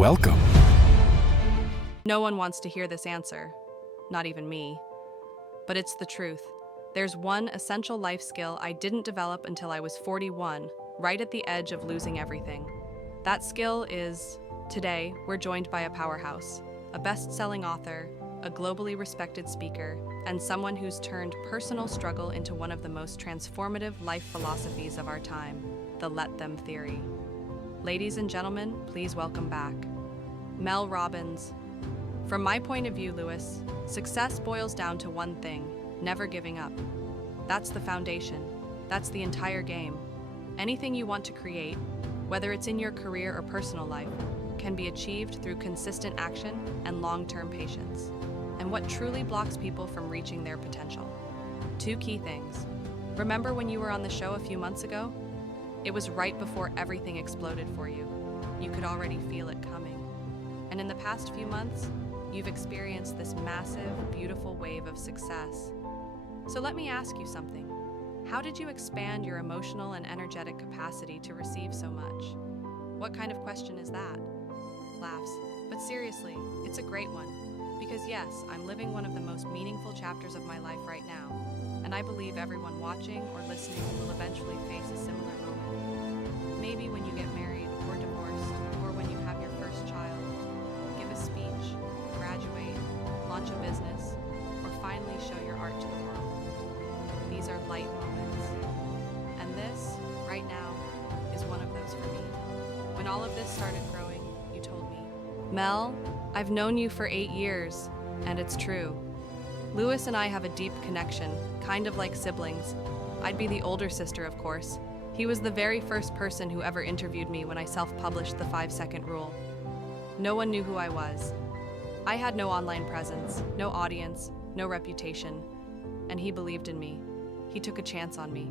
Welcome. No one wants to hear this answer, not even me. But it's the truth. There's one essential life skill I didn't develop until I was 41, right at the edge of losing everything. That skill is, today, we're joined by a powerhouse, a best-selling author, a globally respected speaker, and someone who's turned personal struggle into one of the most transformative life philosophies of our time, the let them theory. Ladies and gentlemen, please welcome back Mel Robbins. From my point of view, Lewis, success boils down to one thing: never giving up. That's the foundation. That's the entire game. Anything you want to create, whether it's in your career or personal life, can be achieved through consistent action and long-term patience. And what truly blocks people from reaching their potential? Two key things. Remember when you were on the show a few months ago? It was right before everything exploded for you. You could already feel it coming. And in the past few months, you've experienced this massive, beautiful wave of success. So let me ask you something. How did you expand your emotional and energetic capacity to receive so much? What kind of question is that? Laughs. But seriously, it's a great one. Because yes, I'm living one of the most meaningful chapters of my life right now. And I believe everyone watching or listening will eventually face a similar moment. Maybe when you get married or divorced, or when you have your first child, give a speech, graduate, launch a business, or finally show your art to the world. These are light moments. And this, right now, is one of those for me. When all of this started growing, you told me, Mel, I've known you for 8 years, and it's true. Lewis and I have a deep connection, kind of like siblings. I'd be the older sister, of course. He was the very first person who ever interviewed me when I self-published the 5-second rule. No one knew who I was. I had no online presence, no audience, no reputation, and he believed in me. He took a chance on me.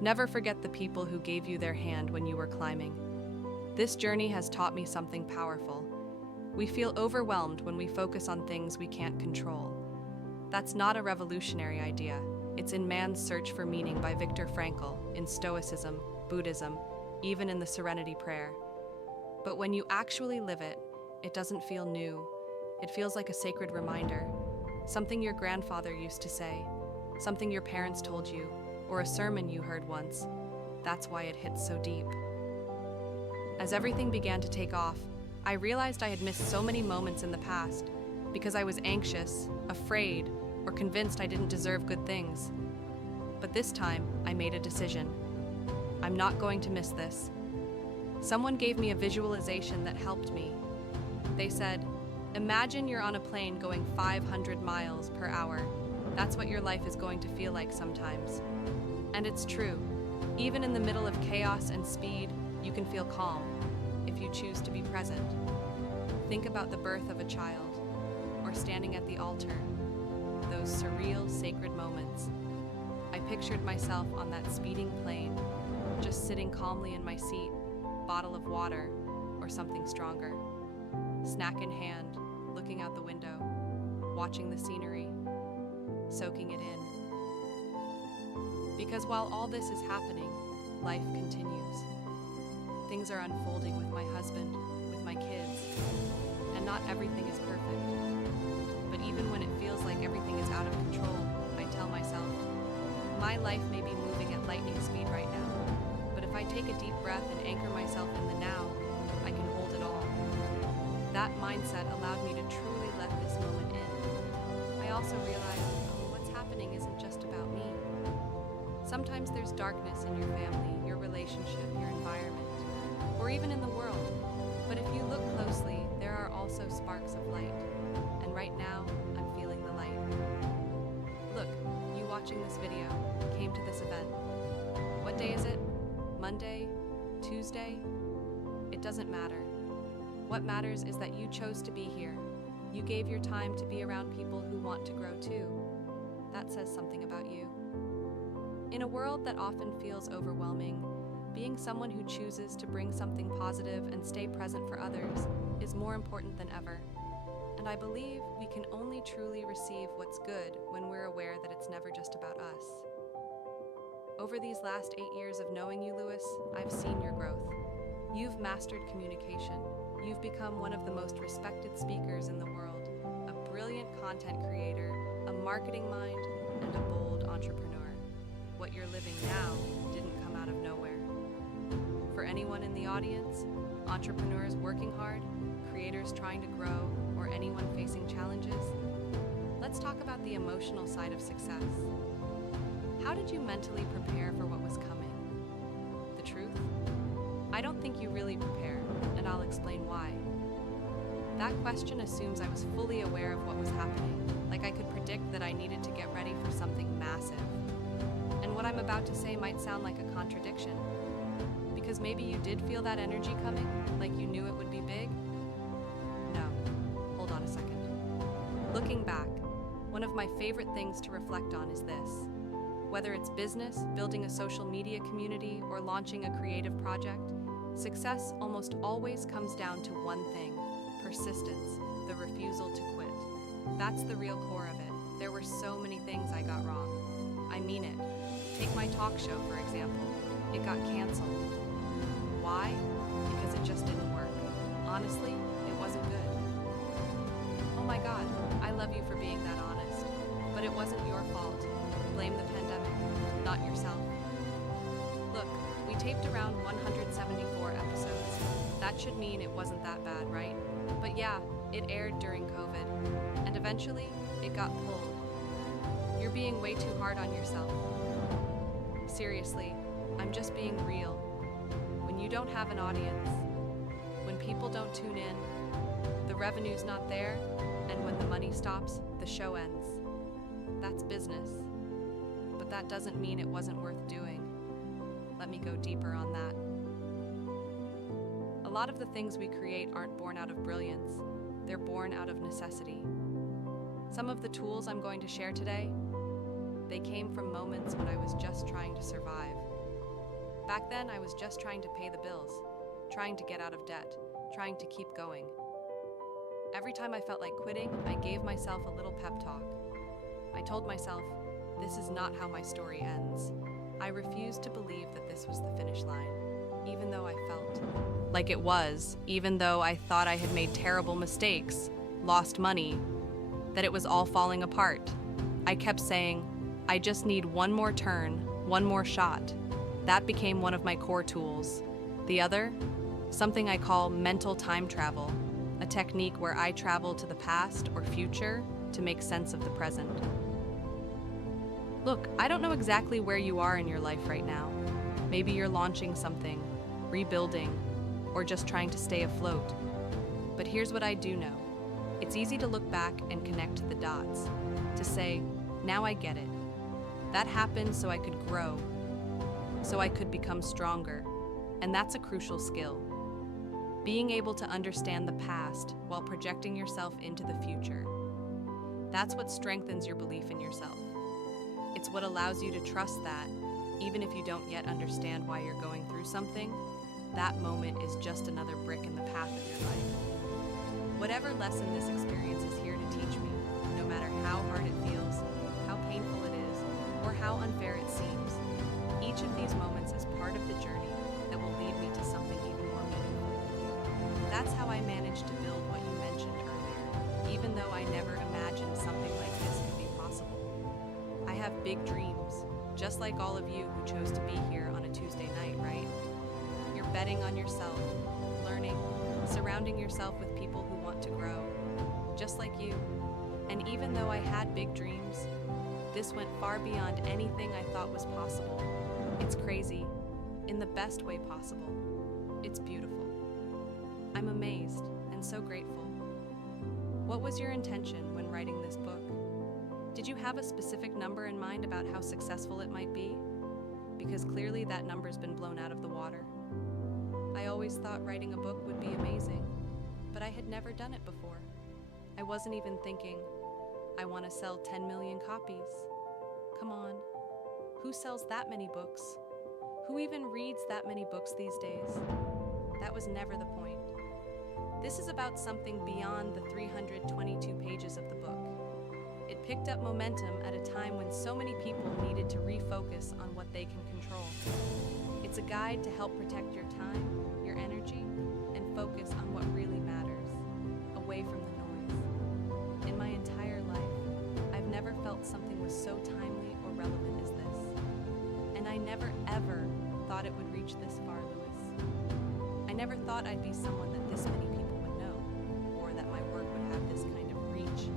Never forget the people who gave you their hand when you were climbing. This journey has taught me something powerful. We feel overwhelmed when we focus on things we can't control. That's not a revolutionary idea. It's in Man's Search for Meaning by Viktor Frankl, in Stoicism, Buddhism, even in the Serenity Prayer. But when you actually live it, it doesn't feel new. It feels like a sacred reminder, something your grandfather used to say, something your parents told you, or a sermon you heard once. That's why it hits so deep. As everything began to take off, I realized I had missed so many moments in the past because I was anxious, afraid, or convinced I didn't deserve good things. But this time, I made a decision. I'm not going to miss this. Someone gave me a visualization that helped me. They said, imagine you're on a plane going 500 miles per hour. That's what your life is going to feel like sometimes. And it's true. Even in the middle of chaos and speed, you can feel calm if you choose to be present. Think about the birth of a child, or standing at the altar, those surreal, sacred moments. I pictured myself on that speeding plane, just sitting calmly in my seat, bottle of water, or something stronger. Snack in hand, looking out the window, watching the scenery, soaking it in. Because while all this is happening, life continues. Things are unfolding with my husband, with my kids, and not everything is perfect. But even when it feels like everything is out of control, I tell myself, my life may be moving at lightning speed right now, but if I take a deep breath and anchor myself in the now, I can hold it all. That mindset allowed me to truly let this moment in. I also realized what's happening isn't just about me. Sometimes there's darkness in your family, your relationship, your environment, or even in the world. But if you look closely, there are also sparks of light. And right now, I'm feeling the light. Look, you watching this video came to this event. What day is it? Monday? Tuesday? It doesn't matter. What matters is that you chose to be here. You gave your time to be around people who want to grow too. That says something about you. In a world that often feels overwhelming, being someone who chooses to bring something positive and stay present for others is more important than ever. And I believe we can only truly receive what's good when we're aware that it's never just about us. Over these last 8 years of knowing you, Lewis, I've seen your growth. You've mastered communication, you've become one of the most respected speakers in the world, a brilliant content creator, a marketing mind, and a bold entrepreneur. What you're living now didn't come out of nowhere. For anyone in the audience, entrepreneurs working hard, creators trying to grow, or anyone facing challenges, let's talk about the emotional side of success. How did you mentally prepare for what was coming? The truth? I don't think you really prepared, and I'll explain why. That question assumes I was fully aware of what was happening, like I could predict that I needed to get ready for something massive. And what I'm about to say might sound like a contradiction, because maybe you did feel that energy coming, like you knew it would be big? No. Hold on a second. Looking back, one of my favorite things to reflect on is this. Whether it's business, building a social media community, or launching a creative project, success almost always comes down to one thing: persistence, the refusal to quit. That's the real core of it. There were so many things I got wrong. I mean it. Take my talk show, for example. It got canceled. Why? Because it just didn't work. Honestly, it wasn't good. Oh my God, I love you for being that honest. But it wasn't your fault. Blame the pandemic, not yourself. Look, we taped around 174 episodes. That should mean it wasn't that bad, right? But yeah, it aired during COVID, and eventually, it got pulled. You're being way too hard on yourself. Seriously, I'm just being real. When you don't have an audience, when people don't tune in, the revenue's not there, and when the money stops, the show ends. That's business. But that doesn't mean it wasn't worth doing. Let me go deeper on that. A lot of the things we create aren't born out of brilliance. They're born out of necessity. Some of the tools I'm going to share today, they came from moments when I was just trying to survive. Back then, I was just trying to pay the bills, trying to get out of debt, trying to keep going. Every time I felt like quitting, I gave myself a little pep talk. I told myself, this is not how my story ends. I refused to believe that this was the finish line, even though I felt like it was, even though I thought I had made terrible mistakes, lost money, that it was all falling apart. I kept saying, I just need one more turn, one more shot. That became one of my core tools. The other, something I call mental time travel, a technique where I travel to the past or future to make sense of the present. Look, I don't know exactly where you are in your life right now. Maybe you're launching something, rebuilding, or just trying to stay afloat. But here's what I do know. It's easy to look back and connect the dots, to say, now I get it. That happened so I could grow, so I could become stronger, and that's a crucial skill. Being able to understand the past while projecting yourself into the future. That's what strengthens your belief in yourself. It's what allows you to trust that, even if you don't yet understand why you're going through something, that moment is just another brick in the path of your life. Whatever lesson this experience is here to teach me, no matter how hard it feels, how painful it is, or how unfair it seems, each of these moments is part of the journey that will lead me to something even more meaningful. That's how I managed to build what you mentioned earlier, even though I never imagined something like this could be possible. I have big dreams, just like all of you who chose to be here on a Tuesday night, right? You're betting on yourself, learning, surrounding yourself with people who want to grow, just like you. And even though I had big dreams, this went far beyond anything I thought was possible. It's crazy, in the best way possible. It's beautiful. I'm amazed and so grateful. What was your intention when writing this book? Did you have a specific number in mind about how successful it might be? Because clearly that number's been blown out of the water. I always thought writing a book would be amazing, but I had never done it before. I wasn't even thinking, I want to sell 10 million copies. Come on, who sells that many books? Who even reads that many books these days? That was never the point. This is about something beyond the 322 pages of the book. It picked up momentum at a time when so many people needed to refocus on what they can control. It's a guide to help protect your time, your energy, and focus focus on what really matters, away from the noise. In my entire life, I've never felt something was so timely or relevant as this. And I never, ever thought it would reach this far, Lewis. I never thought I'd be someone that this many people would know, or that my work would have this kind of reach.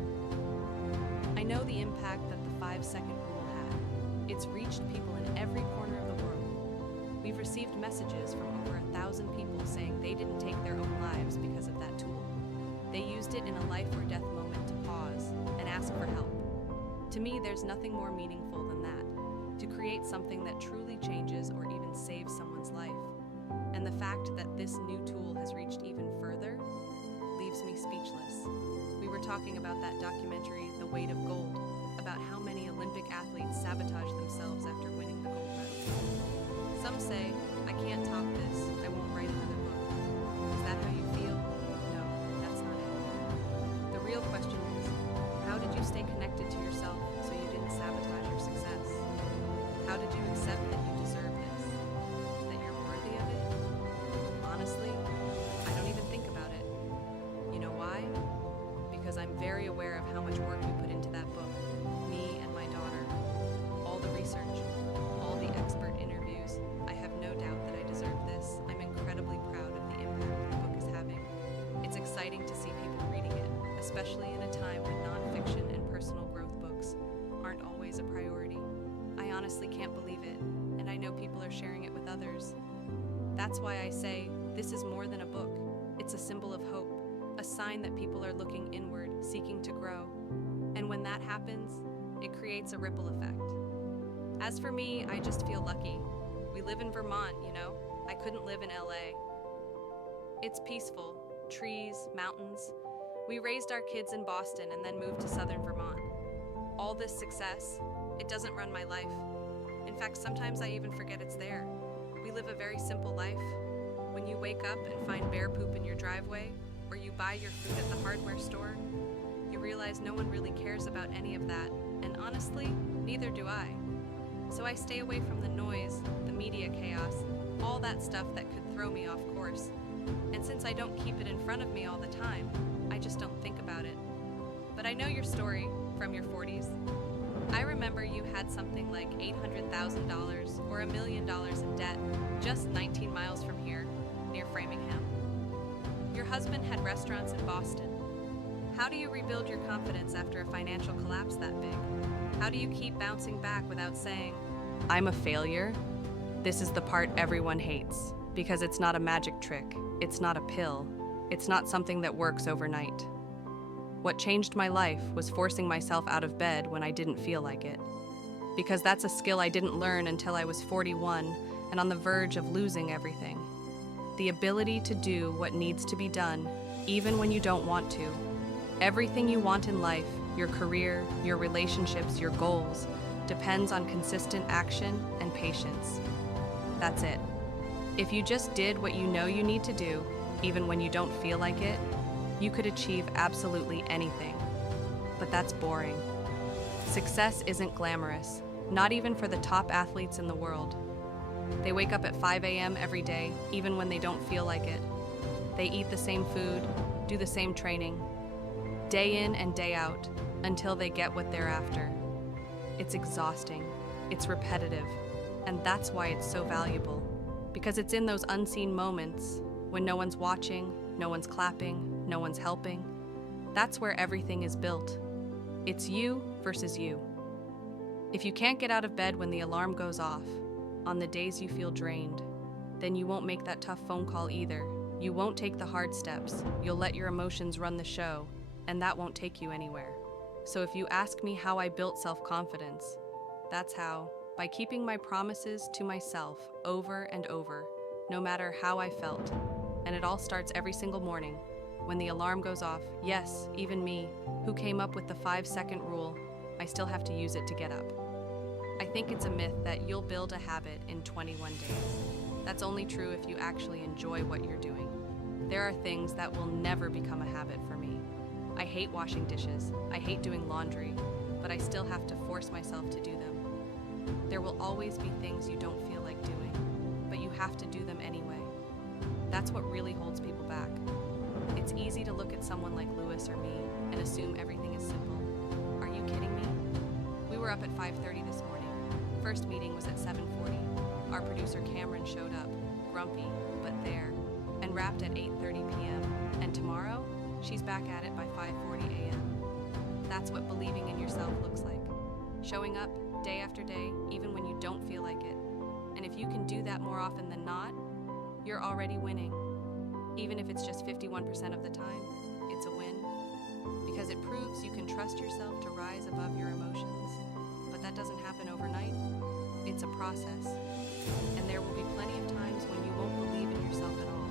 I know the impact that the 5-second rule had. It's reached people in every corner of the world. We've received messages from over 1,000 people saying they didn't take their own lives because of that tool. They used it in a life or death moment to pause and ask for help. To me, there's nothing more meaningful than that, to create something that truly changes or even saves someone's life. And the fact that this new tool has reached even further leaves me speechless. We were talking about that documentary, The Weight of Gold, about how many Olympic athletes sabotage themselves after winning the gold medal. Some say, I can't top this, I won't write another book. Is that how you feel? No, that's not it. The real question is, how did you stay connected to yourself so you didn't sabotage your success? How did you accept that you deserve this? That you're worthy of it? Honestly, I don't even think about it. You know why? Because I'm very aware of how much work we put into that book, me and my daughter. All the research, all the expert interviews. I have no doubt that I deserve this. I'm incredibly proud of the impact the book is having. It's exciting to see people reading it, especially in a time when nonfiction and personal growth books aren't always a priority. I honestly can't believe it, and I know people are sharing it with others. That's why I say this is more than a book. It's a symbol of hope, a sign that people are looking inward, seeking to grow. And when that happens, it creates a ripple effect. As for me, I just feel lucky. We live in Vermont, you know? I couldn't live in LA. It's peaceful, trees, mountains. We raised our kids in Boston and then moved to southern Vermont. All this success, it doesn't run my life. In fact, sometimes I even forget it's there. We live a very simple life. When you wake up and find bear poop in your driveway, or you buy your food at the hardware store, you realize no one really cares about any of that, and honestly, neither do I. So I stay away from the noise, the media chaos, all that stuff that could throw me off course. And since I don't keep it in front of me all the time, I just don't think about it. But I know your story from your 40s. I remember you had something like $800,000 or $1 million in debt just 19 miles from here, near Framingham. Your husband had restaurants in Boston. How do you rebuild your confidence after a financial collapse that big? How do you keep bouncing back without saying, I'm a failure? This is the part everyone hates, because it's not a magic trick, it's not a pill, it's not something that works overnight. What changed my life was forcing myself out of bed when I didn't feel like it. Because that's a skill I didn't learn until I was 41 and on the verge of losing everything. The ability to do what needs to be done, even when you don't want to. Everything you want in life, your career, your relationships, your goals, depends on consistent action and patience. That's it. If you just did what you know you need to do, even when you don't feel like it, you could achieve absolutely anything. But that's boring. Success isn't glamorous, not even for the top athletes in the world. They wake up at 5 a.m. every day, even when they don't feel like it. They eat the same food, do the same training, day in and day out, until they get what they're after. It's exhausting, it's repetitive, and that's why it's so valuable. Because it's in those unseen moments, when no one's watching, no one's clapping, no one's helping, that's where everything is built. It's you versus you. If you can't get out of bed when the alarm goes off, on the days you feel drained, then you won't make that tough phone call either. You won't take the hard steps. You'll let your emotions run the show, and that won't take you anywhere. So if you ask me how I built self-confidence, that's how, by keeping my promises to myself over and over, no matter how I felt. And it all starts every single morning. When the alarm goes off, yes, even me, who came up with the 5-second rule, I still have to use it to get up. I think it's a myth that you'll build a habit in 21 days. That's only true if you actually enjoy what you're doing. There are things that will never become a habit for me. I hate washing dishes, I hate doing laundry, but I still have to force myself to do them. There will always be things you don't feel like doing, but you have to do them anyway. That's what really holds people back. It's easy to look at someone like Lewis or me and assume everything is simple. Are you kidding me? We were up at 5:30 this morning. First meeting was at 7:40. Our producer Cameron showed up, grumpy, but there, and wrapped at 8:30 p.m. And tomorrow, she's back at it by 5:40 a.m. That's what believing in yourself looks like. Showing up day after day, even when you don't feel like it. And if you can do that more often than not, you're already winning. Even if it's just 51% of the time, it's a win. Because it proves you can trust yourself to rise above your emotions. But that doesn't happen overnight. It's a process. And there will be plenty of times when you won't believe in yourself at all.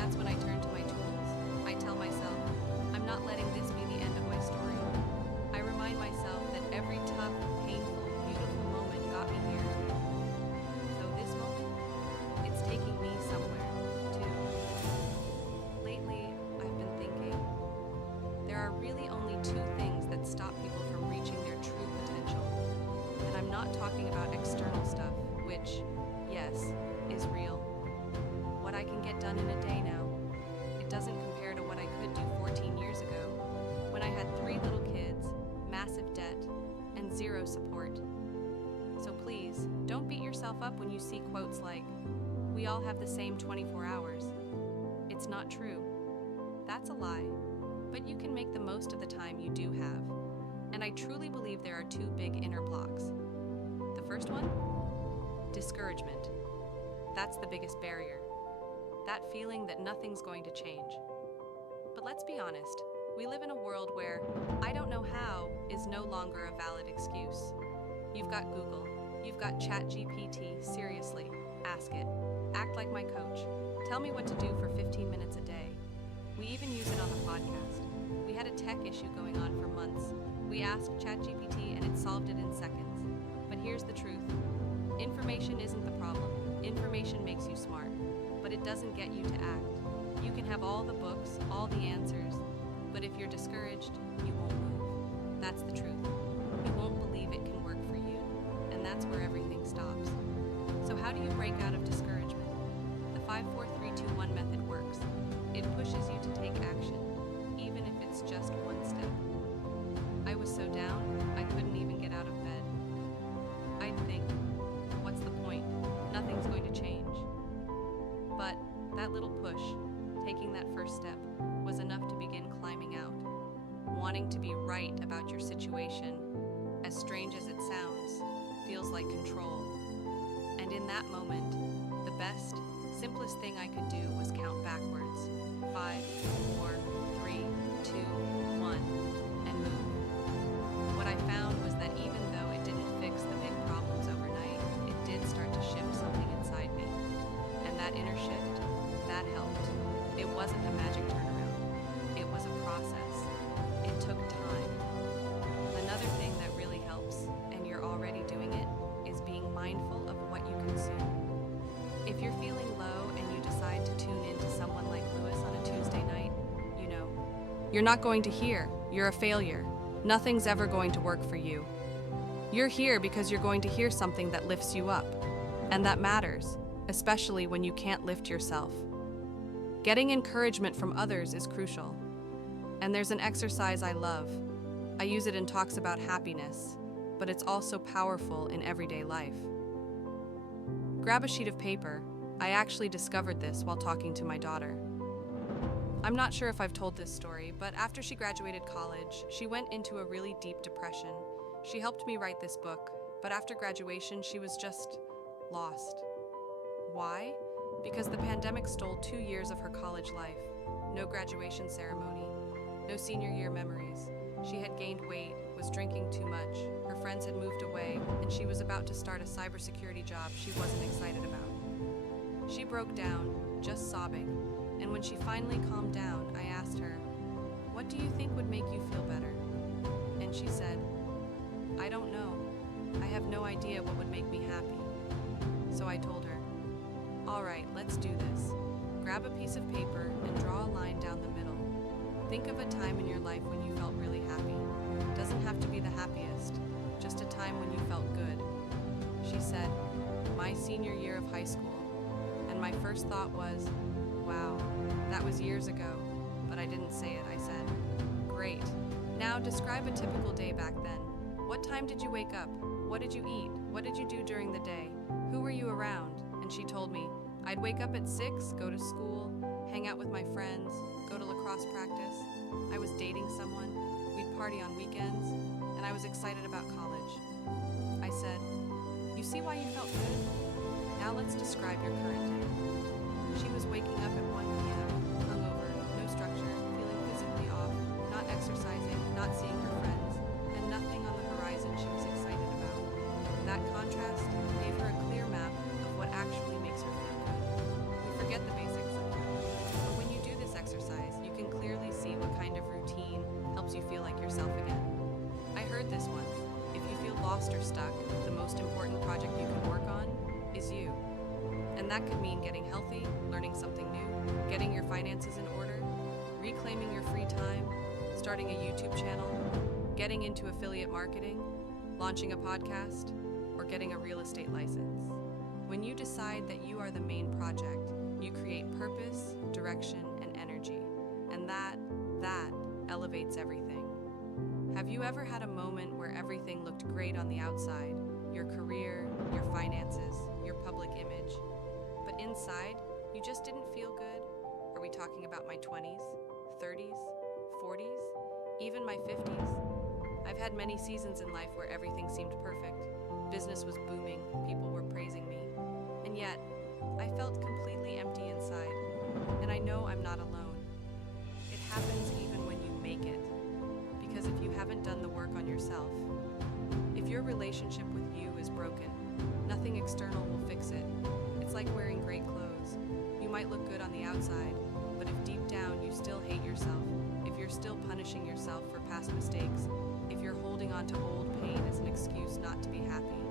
That's when I turn to my tools. I tell myself, I'm not letting this be the end of my story. I remind myself that every tough, painful, beautiful moment got me here. So this moment, it's taking me somewhere, too. Lately, I've been thinking, there are really only two things that stop people from reaching their true potential. And I'm not talking about external stuff, which, yes, is real. What I can get done in a day now, it doesn't compare to what I could do 14 years ago, when I had 3 little kids, massive debt, and 0 support. So please, don't beat yourself up when you see quotes like, "We all have the same 24 hours." It's not true. That's a lie. But you can make the most of the time you do have. And I truly believe there are 2 big inner blocks. The first one? Discouragement. That's the biggest barrier. That feeling that nothing's going to change. But let's be honest, we live in a world where "I don't know how" is no longer a valid excuse. You've got Google, you've got ChatGPT, seriously, ask it. Act like my coach. Tell me what to do for 15 minutes a day. We even use it on the podcast. We had a tech issue going on for months. We asked ChatGPT and it solved it in seconds. But here's the truth. Information isn't the problem. Information makes you smart, but it doesn't get you to act. You can have all the books, all the answers, but if you're discouraged, you won't move. That's the truth. You won't believe it can work for you, and that's where everything stops. So how do you break out of discouragement? The 5-4-3-2-1 method works. It pushes you to take action, even if it's just one step. I was so down, I couldn't even get out of bed. I'd think, what's the point? Nothing's going to change. But that little push, taking that first step, was enough to begin climbing out. Wanting to be right about your situation, as strange as it sounds, feels like control. And in that moment, the best, simplest thing I could do was count backwards. 5, 4, 3, 2, 1, and move. What I found was that even though it didn't fix the big problems overnight, it did start to shift something inside me. And that inner shift, that helped. It wasn't a magic turnaround. It was a process. It took time. Another thing that really helps, and you're already doing it, is being mindful of what you consume. If you're feeling low and you decide to tune in to someone like Lewis on a Tuesday night, you know, you're not going to hear. You're a failure. Nothing's ever going to work for you. You're here because you're going to hear something that lifts you up. And that matters, especially when you can't lift yourself. Getting encouragement from others is crucial. And there's an exercise I love. I use it in talks about happiness, but it's also powerful in everyday life. Grab a sheet of paper. I actually discovered this while talking to my daughter. I'm not sure if I've told this story, but after she graduated college, she went into a really deep depression. She helped me write this book, but after graduation, she was just lost. Why? Because the pandemic stole 2 years of her college life. No graduation ceremony, no senior year memories. She had gained weight, was drinking too much, her friends had moved away, and she was about to start a cybersecurity job she wasn't excited about. She broke down, just sobbing, and when she finally calmed down, I asked her, "What do you think would make you feel better?" And she said, "I don't know. I have no idea what would make me happy." So I told her, "All right, let's do this. Grab a piece of paper and draw a line down the middle. Think of a time in your life when you felt really happy. Doesn't have to be the happiest, just a time when you felt good." She said, "My senior year of high school." And And my first thought was, wow, that was years ago. But I didn't say it, I said, great. Now describe a typical day back then. What time did you wake up? What did you eat? What did you do during the day? Who were you around? And she told me, I'd wake up at 6, go to school, hang out with my friends, go to lacrosse practice. I was dating someone, we'd party on weekends, and I was excited about college. I said, you see why you felt good? Now let's describe your current day. She was waking up at 1 p.m., hungover, no structure, feeling physically off, not exercising, not seeing her friends, and nothing on the horizon she was excited about. That contrast gave her a clear map of what actually makes her feel good. We forget the basics sometimes, but when you do this exercise, you can clearly see what kind of routine helps you feel like yourself again. I heard this once. If you feel lost or stuck, the most important project you can work on is you. And that could mean getting healthy, learning something new, getting your finances in order, reclaiming your free time, starting a YouTube channel, getting into affiliate marketing, launching a podcast, or getting a real estate license. When you decide that you are the main project, you create purpose, direction, and energy. And that elevates everything. Have you ever had a moment where everything looked great on the outside? Your career, your finances, your public image. But inside, you just didn't feel good? Are we talking about my 20s, 30s, 40s, even my 50s? I've had many seasons in life where everything seemed perfect. Business was booming, people were praising me. And yet, I felt completely empty inside. And I know I'm not alone. It happens even when you make it. Because if you haven't done the work on yourself, if your relationship with you is broken, nothing external will fix it. It's like wearing great clothes. You might look good on the outside, but if deep down you still hate yourself, if you're still punishing yourself for past mistakes, if you're holding on to old pain as an excuse not to be happy,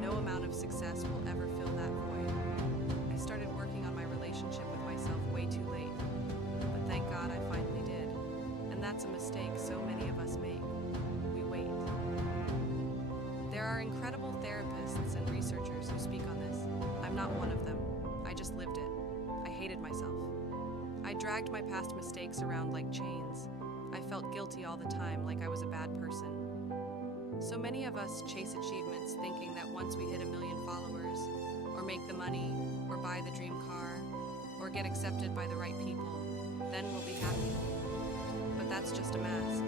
no amount of success will ever fill that void. I started working on my relationship with myself way too late, but thank God I finally did. And that's a mistake so many of us make. We wait. There are incredible therapists and researchers who speak on this. I'm not one of them. I just lived it. I hated myself. I dragged my past mistakes around like chains. I felt guilty all the time, like I was a bad person. So many of us chase achievements thinking that once we hit 1 million followers, or make the money, or buy the dream car, or get accepted by the right people, then we'll be happy. But that's just a mask.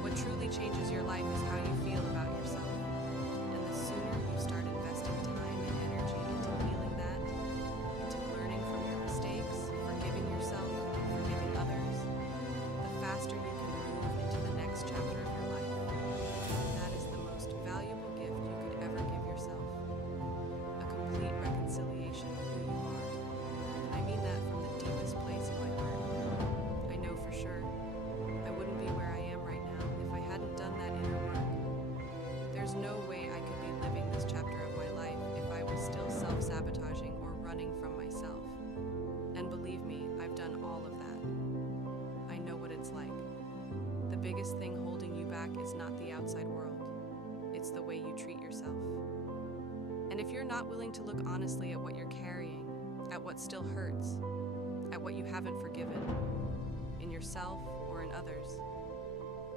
What truly changes your life is how you feel about yourself. And the sooner you start investing time and energy into healing that, into learning from your mistakes, forgiving yourself, forgiving others, the faster you can move into the next chapter of your life. That is the most valuable gift you could ever give yourself. A complete reconciliation with who you are. And I mean that from the deepest place in my heart. I know for sure I wouldn't be where I am right now if I hadn't done that inner work. There's no way I could be living this chapter of my life if I was still self-sabotaging or running from myself. And believe me, I've done all of that. I know what it's like. The biggest thing holding you back is not the outside world. It's the way you treat yourself. And if you're not willing to look honestly at what you're carrying, at what still hurts, at what you haven't forgiven, in yourself or in others,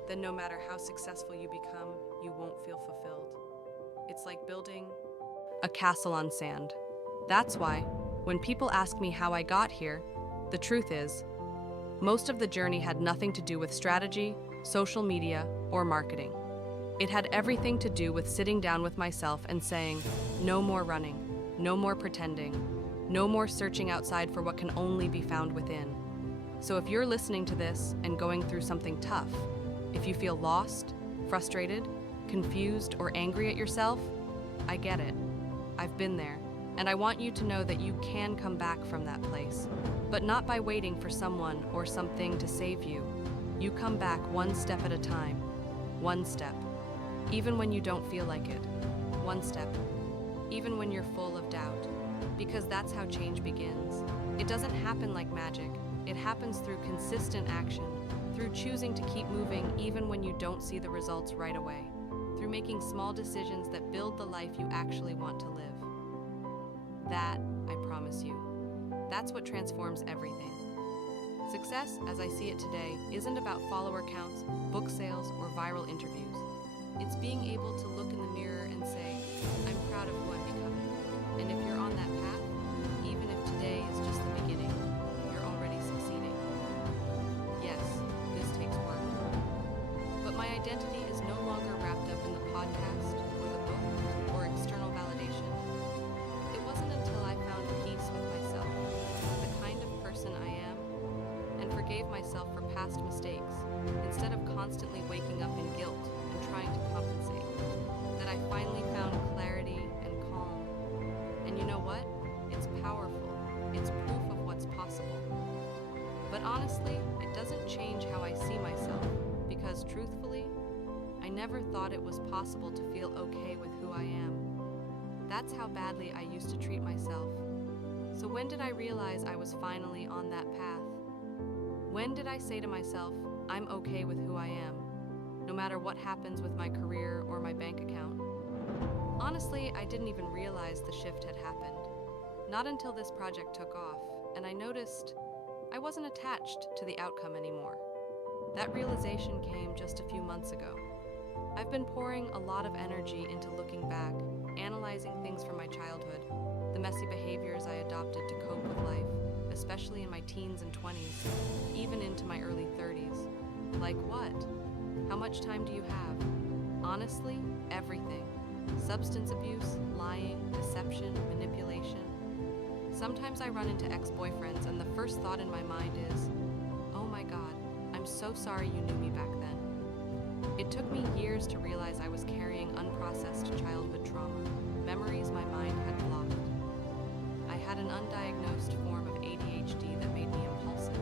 then no matter how successful you become, you won't feel fulfilled. It's like building a castle on sand. That's why, when people ask me how I got here, the truth is, most of the journey had nothing to do with strategy, social media, or marketing. It had everything to do with sitting down with myself and saying, no more running, no more pretending, no more searching outside for what can only be found within. So if you're listening to this and going through something tough, if you feel lost, frustrated, confused, or angry at yourself, I get it. I've been there, and I want you to know that you can come back from that place, but not by waiting for someone or something to save you. You come back one step at a time, one step, even when you don't feel like it, one step, even when you're full of doubt, because that's how change begins. It doesn't happen like magic. It happens through consistent action, through choosing to keep moving even when you don't see the results right away, through making small decisions that build the life you actually want to live. That, I promise you, That's what transforms everything. Success, as I see it today, isn't about follower counts, book sales, or viral interviews. It's being able to look in the mirror and say, I'm proud of who I'm becoming. And if you're on that path, even if today is just the beginning, you're already succeeding. Yes, this takes work. But my identity is no longer wrapped up in the podcast, or the book, or external validation. It wasn't until I found peace with myself, the kind of person I am, and forgave myself for past mistakes, instead of constantly waking up in guilt and trying to compensate, that I finally found clarity and calm. And you know what? It's powerful. It's proof of what's possible. But honestly, it doesn't change how I see myself, because truthfully, I never thought it was possible to feel okay with who I am. That's how badly I used to treat myself. So when did I realize I was finally on that path? When did I say to myself, I'm okay with who I am, no matter what happens with my career or my bank account? Honestly, I didn't even realize the shift had happened. Not until this project took off, and I noticed I wasn't attached to the outcome anymore. That realization came just a few months ago. I've been pouring a lot of energy into looking back, analyzing things from my childhood, the messy behaviors I adopted to cope with life, especially in my teens and 20s, even into my early 30s. Like what? How much time do you have? Honestly, everything. Substance abuse, lying, deception, manipulation. Sometimes I run into ex-boyfriends and the first thought in my mind is, oh my God, I'm so sorry you knew me back then. It took me years to realize I was carrying unprocessed childhood trauma, memories my mind had blocked. I had an undiagnosed form of ADHD that made me impulsive.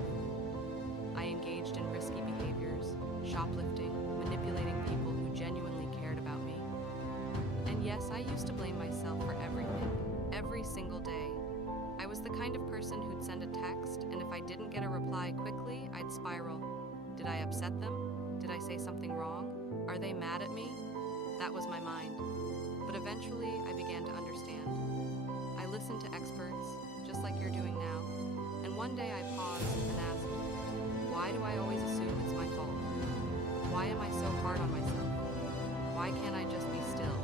I engaged in risky behaviors, shoplifting, manipulating people who genuinely cared about me. And yes, I used to blame myself for everything, every single day. I was the kind of person who'd send a text, and if I didn't get a reply quickly, I'd spiral. Did I upset them? Did I say something wrong? Are they mad at me? That was my mind. But eventually, I began to understand. I listened to experts, just like you're doing now, and one day I paused and asked, why do I always assume it's my fault? Why am I so hard on myself? Why can't I just be still?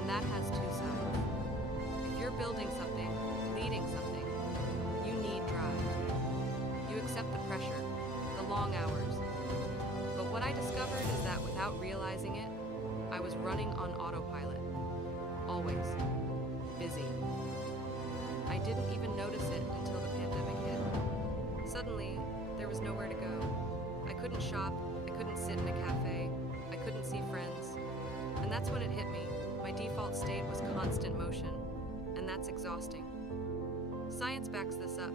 And that has two sides. If you're building something, leading something, you need drive. You accept the pressure, the long hours. But what I discovered is that without realizing it, I was running on autopilot. Always. Busy. I didn't even notice it until the pandemic hit. Suddenly, there was nowhere to go. I couldn't shop, I couldn't sit in a cafe, I couldn't see friends. And that's when it hit me. My default state was constant motion, and that's exhausting. Science backs this up.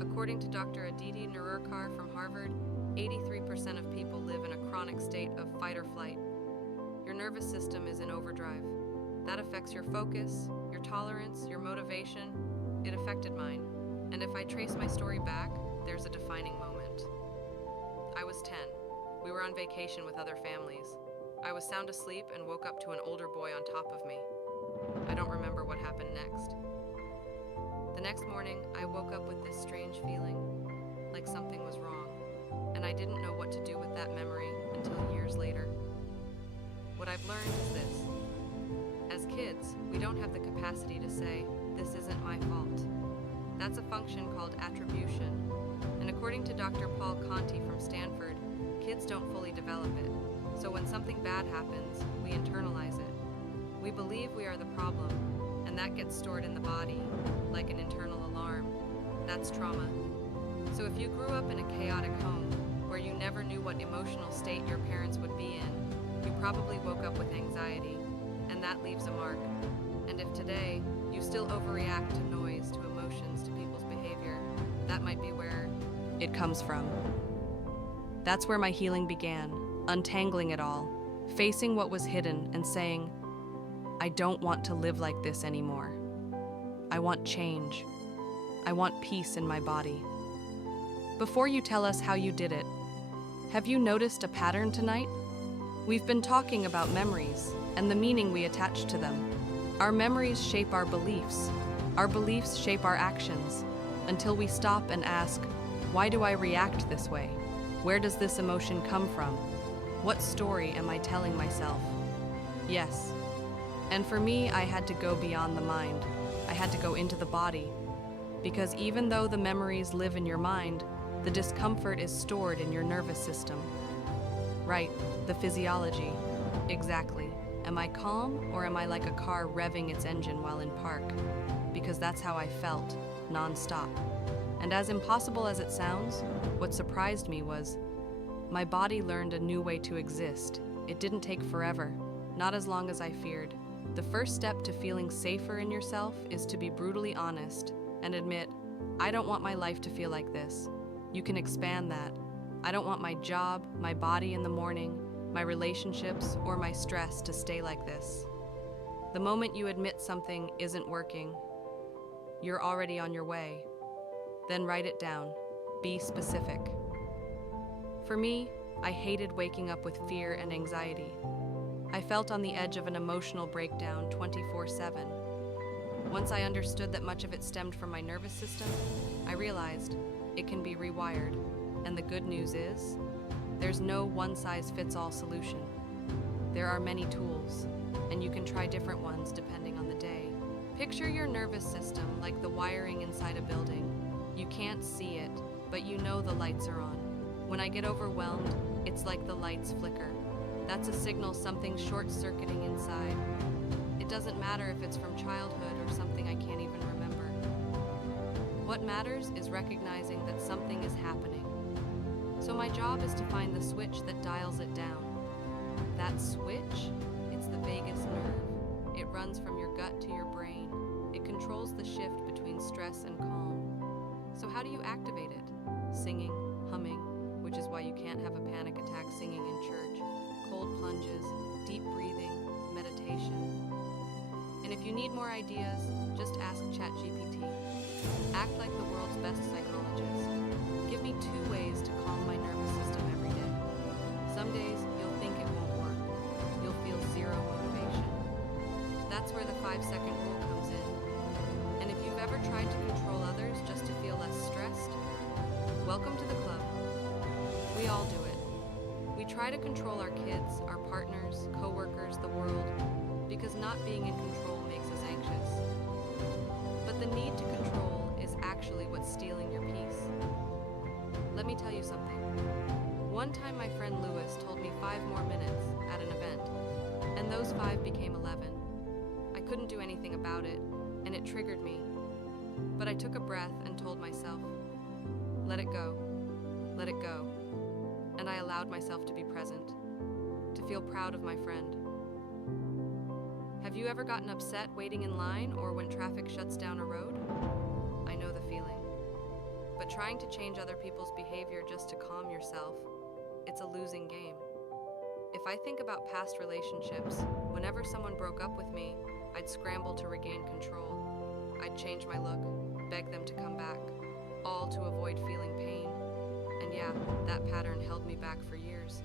According to Dr. Aditi Nerurkar from Harvard, 83% of people live in a chronic state of fight or flight. Your nervous system is in overdrive. That affects your focus, your tolerance, your motivation. It affected mine. And if I trace my story back, there's a defining moment. I was 10. We were on vacation with other families. I was sound asleep and woke up to an older boy on top of me. I don't remember what happened next. The next morning, I woke up with this strange feeling, like something was wrong, and I didn't know what to do with that memory until years later. What I've learned is this. As kids, we don't have the capacity to say, this isn't my fault. That's a function called attribution, and according to Dr. Paul Conti from Stanford, kids don't fully develop it. So when something bad happens, we internalize it. We believe we are the problem, and that gets stored in the body, like an internal alarm. That's trauma. So if you grew up in a chaotic home, where you never knew what emotional state your parents would be in, you probably woke up with anxiety, and that leaves a mark. And if today, you still overreact to noise, to emotions, to people's behavior, that might be where it comes from. That's where my healing began, untangling it all, facing what was hidden and saying, I don't want to live like this anymore. I want change. I want peace in my body. Before you tell us how you did it, have you noticed a pattern tonight? We've been talking about memories and the meaning we attach to them. Our memories shape our beliefs shape our actions, until we stop and ask, why do I react this way? Where does this emotion come from? What story am I telling myself? Yes. And for me, I had to go beyond the mind. I had to go into the body. Because even though the memories live in your mind, the discomfort is stored in your nervous system. Right, the physiology. Exactly. Am I calm, or am I like a car revving its engine while in park? Because that's how I felt, non-stop. And as impossible as it sounds, what surprised me was my body learned a new way to exist. It didn't take forever, not as long as I feared. The first step to feeling safer in yourself is to be brutally honest and admit, I don't want my life to feel like this. You can expand that. I don't want my job, my body in the morning, my relationships, or my stress to stay like this. The moment you admit something isn't working, you're already on your way. Then write it down. Be specific. For me, I hated waking up with fear and anxiety. I felt on the edge of an emotional breakdown 24/7. Once I understood that much of it stemmed from my nervous system, I realized it can be rewired. And the good news is, there's no one-size-fits-all solution. There are many tools, and you can try different ones depending on the day. Picture your nervous system like the wiring inside a building. You can't see it, but you know the lights are on. When I get overwhelmed, it's like the lights flicker. That's a signal something's short-circuiting inside. It doesn't matter if it's from childhood or something I can't even remember. What matters is recognizing that something is happening. So my job is to find the switch that dials it down. That switch, it's the vagus nerve. It runs from your gut to your brain. It controls the shift between stress and calm. So how do you activate it? Singing, humming, which is why you can't have a panic attack singing in church, cold plunges, deep breathing, meditation. And if you need more ideas, just ask ChatGPT. Act like the world's best psychologist. Give me 2 ways to calm my nervous system every day. Some days you'll think it won't work. You'll feel zero motivation. That's where the 5-second rule comes in. And if you've ever tried to control others just to feel less stressed, welcome to the club. We all do it. We try to control our kids, our partners, co-workers, the world, because not being in control makes us anxious. But the need to control is actually what's stealing your peace. Let me tell you something. One time my friend Lewis told me 5 more minutes at an event, and those 5 became 11. I couldn't do anything about it, and it triggered me. But I took a breath and told myself, let it go, let it go. And I allowed myself to be present, to feel proud of my friend. Have you ever gotten upset waiting in line or when traffic shuts down a road? I know the feeling. But trying to change other people's behavior just to calm yourself, it's a losing game. If I think about past relationships, whenever someone broke up with me, I'd scramble to regain control. I'd change my look, beg them to come back, all to avoid feeling pain. And yeah, that pattern held me back for years.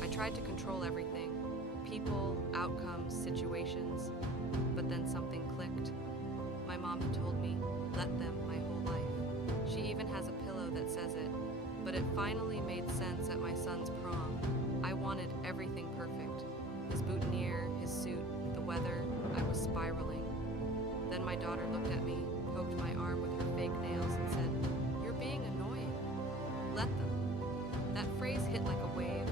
I tried to control everything, people, outcomes, situations, but then something clicked. My mom had told me, let them my whole life. She even has a pillow that says it, but it finally made sense at my son's prom. I wanted everything perfect. His boutonniere, his suit, the weather, I was spiraling. Then my daughter looked at me, poked my arm with her fake nails and said, you're being annoying. Let them. That phrase hit like a wave.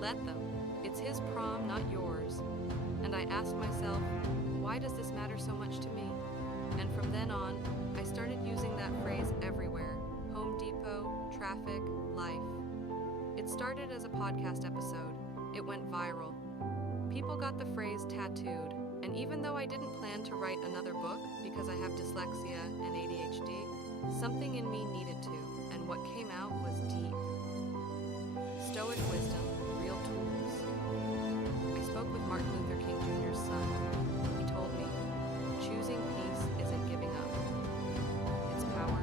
Let them. It's his prom, not yours. And I asked myself, why does this matter so much to me? And from then on, I started using that phrase everywhere. Home Depot, traffic, life. It started as a podcast episode. It went viral. People got the phrase tattooed. And even though I didn't plan to write another book because I have dyslexia and ADHD, something in me needed to, and what came out was deep. Stoic wisdom, real tools. I spoke with Martin Luther King Jr.'s son. He told me, choosing peace isn't giving up. It's power.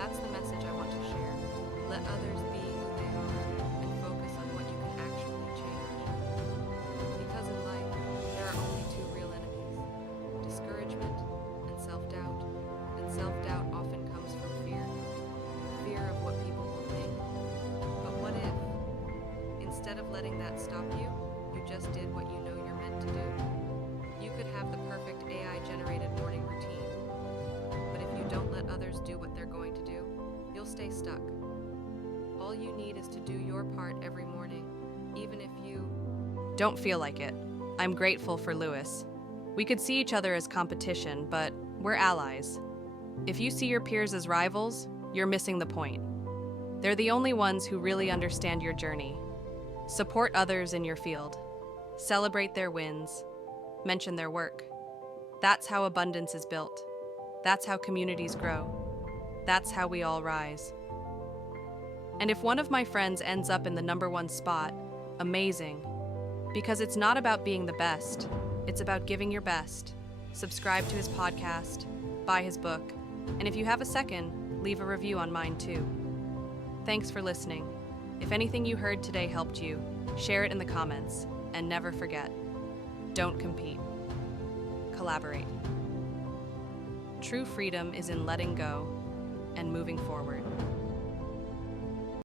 That's the message I want to share. Let others be who they are and focus on what you can actually change. Because in life, there are only 2 real enemies, discouragement and self-doubt often letting that stop you. You just did what you know you're meant to do. You could have the perfect AI-generated morning routine, but if you don't let others do what they're going to do, you'll stay stuck. All you need is to do your part every morning, even if you don't feel like it. I'm grateful for Lewis. We could see each other as competition, but we're allies. If you see your peers as rivals, you're missing the point. They're the only ones who really understand your journey. Support others in your field. Celebrate their wins. Mention their work. That's how abundance is built. That's how communities grow. That's how we all rise. And if one of my friends ends up in the #1 spot, amazing. Because it's not about being the best, it's about giving your best. Subscribe to his podcast, buy his book, and if you have a second, leave a review on mine too. Thanks for listening. If anything you heard today helped you, share it in the comments, and never forget, don't compete. Collaborate. True freedom is in letting go and moving forward.